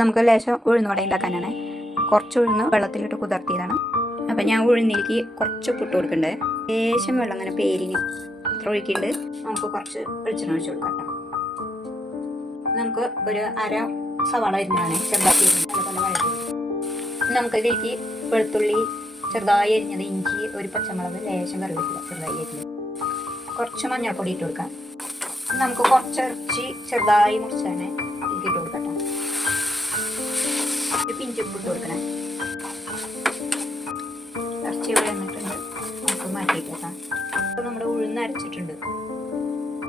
നമുക്ക് ലേശം ഉഴുന്നുവട ഉണ്ടാക്കാനാണ്. കുറച്ച് ഉഴുന്ന് വെള്ളത്തിലിട്ട് കുതിർത്തിയതാണ്. അപ്പം ഞാൻ ഉഴുന്നിലേക്ക് കുറച്ച് ഉപ്പിട്ട് കൊടുക്കുന്നുണ്ട്. ലേശം വെള്ളം അങ്ങനെ പേരിന് അത്ര ഒഴിക്കുന്നുണ്ട്. നമുക്ക് കുറച്ച് വെളിച്ചെണ്ണ ഒഴിച്ച് കൊടുക്കാം. നമുക്ക് ഒരു അര സവാള അരിഞ്ഞാണ് ചെറുതാക്കി നമുക്ക് ഇതിലേക്ക് വെളുത്തുള്ളി ചെറുതായി അരിഞ്ഞത്, ഇഞ്ചി, ഒരു പച്ചമുളക്, ലേശം കറിവേപ്പില ചെറുതായി അരിഞ്ഞത്, കുറച്ച് മഞ്ഞൾപ്പൊടി ഇട്ട് കൊടുക്കാം. നമുക്ക് കുറച്ച് ഇറച്ചി ചെറുതായി മുറിച്ചാണ് ഇതിലേക്ക് ഇട്ട് കൊടുക്കട്ടെ. ഒരു പിഞ്ച് ഉപ്പ് ഇട്ട് കൊടുക്കണം. ഇറച്ചി വന്നിട്ടുണ്ട്, നമുക്ക് മാറ്റിയിട്ട് വെക്കാം. അപ്പോൾ നമ്മുടെ ഉഴുന്ന് അരച്ചിട്ടുണ്ട്.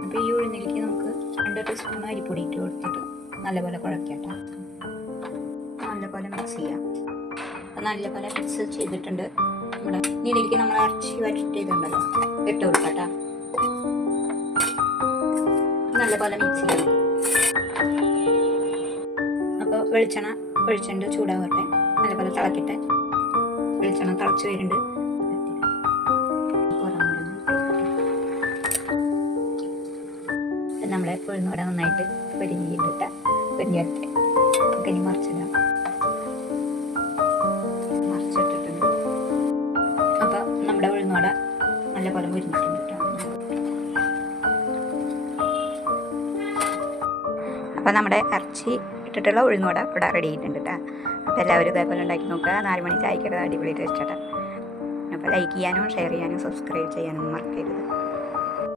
അപ്പോൾ ഈ ഉഴുന്നിലേക്ക് നമുക്ക് 2 ടീസ്പൂൺ അരിപ്പൊടി ഇട്ട് കൊടുത്തിട്ട് നല്ലപോലെ കുഴക്കട്ടെ. നല്ലപോലെ മിക്സ് ചെയ്യാം. അപ്പോൾ നല്ലപോലെ മിക്സ് ചെയ്തിട്ടുണ്ട്. നമ്മുടെ ഇതിലേക്ക് നമ്മൾ ഇറച്ചി വരട്ടിയതുണ്ടല്ലോ ഇട്ട് കൊടുക്കട്ടെ. നല്ലപോലെ മിക്സ് ചെയ്യാം. അപ്പോൾ വെളിച്ചെണ്ണ ഒഴിച്ചുണ്ട്, ചൂടാവട്ടെ. നല്ലപോലെ തിളക്കട്ടെ. വെളിച്ചെണ്ണ തിളച്ച് വരുന്നുണ്ട്. നമ്മളെ ഉഴുന്നുവട നന്നായിട്ട് പൊരിഞ്ഞിട്ടിട്ട് പൊരിഞ്ഞെടുത്ത് നമുക്ക് ഇനി മറിച്ചിടാം. മറിച്ചിട്ടിട്ടുണ്ട്. അപ്പോൾ നമ്മുടെ ഉഴുന്നുവട നല്ലപോലെ പൊരിഞ്ഞിട്ടുണ്ട്. അപ്പോൾ നമ്മുടെ ഇറച്ചി ഇട്ടിട്ടുള്ള ഉഴുന്നുവട ഇവിടെ റെഡി ആയിട്ടുണ്ട് കേട്ടോ. അപ്പോൾ എല്ലാവരും ഇതേപോലെ ഉണ്ടാക്കി നോക്കുക. 4 മണി ചായക്കൊക്കെ അടിപൊളി ടേസ്റ്റ് കേട്ടോ. അപ്പോൾ ലൈക്ക് ചെയ്യാനും ഷെയർ ചെയ്യാനും സബ്സ്ക്രൈബ് ചെയ്യാനും മറക്കരുത്.